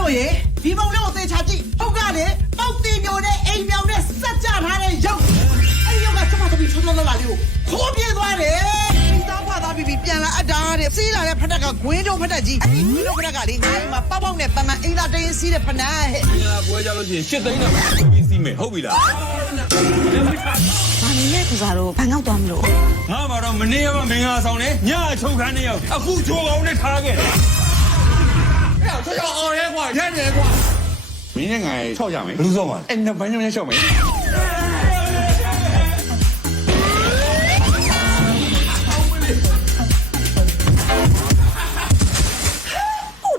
တို့ရေဒီပုံလေးကိုသေချာကြည့်ဟုတ်ကလေပေါက်တင်မျိုးနဲ့အိမ်မြောင်နဲ့စက်ကြထားတဲ့ရုပ်အဲ့ဒီရုပ်ကကျမတို့ပြီးထွန်းထွန်းလာလေးကိုခိုးပြေးသွားတယ်မိသားဖသားပြီးပြန်လာအပ်တာတဲ့စီးလာတဲ့ဖက်တက်ကဂွင်းတုံးဖက်တက်ကြီးအဲ့ဒီဂွင်းတုံးဖက်တက်ကလေငါ့မှာပေါက်ပေါက်နဲ့တမန်အိမ်သာတင်းစီးတဲ့ဖနက်ဟဲ့ငါပွဲကြလို့ရှိရင်ရှစ်သိန်းတော့ပြီးစီးမယ်ဟုတ်ပြီလားဘာလဲကစားတော့ဘန်ကောက်သွားမလို့ငါမှတော့မနေရမမင်္ဂလာဆောင်နေညအချုပ်ခန်းနေရောက်အခုချိုးကောင်နဲ့ထားခဲ့တယ်ချောအောင်ရဲကွာရဲနေကွာမင်းနဲ့ငါချောက်ကြမယ်ဘယ်လိုစောမှာအဲ့နှစ်ပိုင်းနဲ့ချောက်မယ်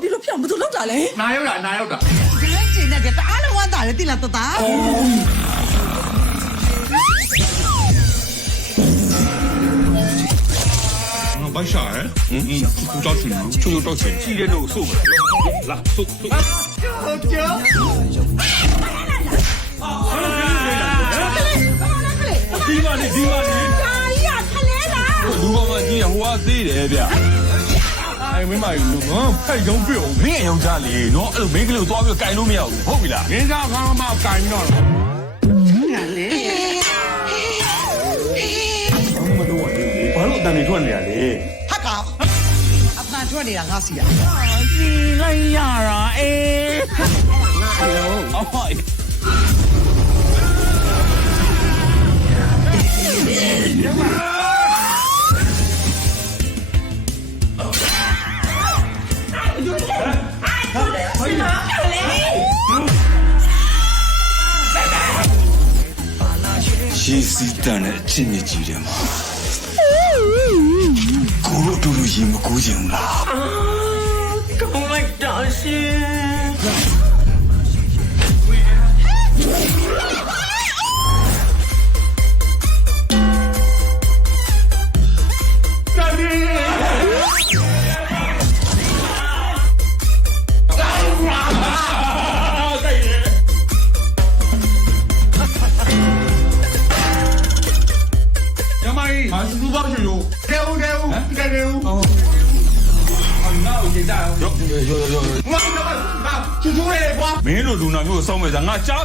ဒီလိုပြောင်းဘယ်သူလောက်တာလဲနာရောက်တာဒီလက်ကျင်နဲ့တအားလုံးဝမ်းတာလေတိလာတတာ白啥哎？不找钱呢，就找钱，几点都送了，来送。ဒီပါလေဒါကြီးကခလဲလားလူကောင်မကြီးဟိုကသေးတယ်ဗျအဲ့မင်းမလူငါဖက်ရုံးပြုံမင်းရုံးကြလေနော်အဲ့လိုမင်းကလေးကိုသွားပြီးကင်လို့မရဘူးဟုတ်ပြီလားမင်းသားခေါင်းမကင်တော့ညာလေမလို့ဘာလို့အတန်တွေထွက်နေရလဲဟာကောင်အပန်ထွက်နေတာငါစီရစီလိုက်ရတာအေးငါအလုံးအော်ရေစီးတန်တဲ့အချင်းကြီးတယ်မှာကိုတို့တူတူရေမကူးချင်ဘူးလားကောင်းလိုက်တာရှင်မင်းတို့လူနာမျိုးစောင်းမဲ့ငါကြား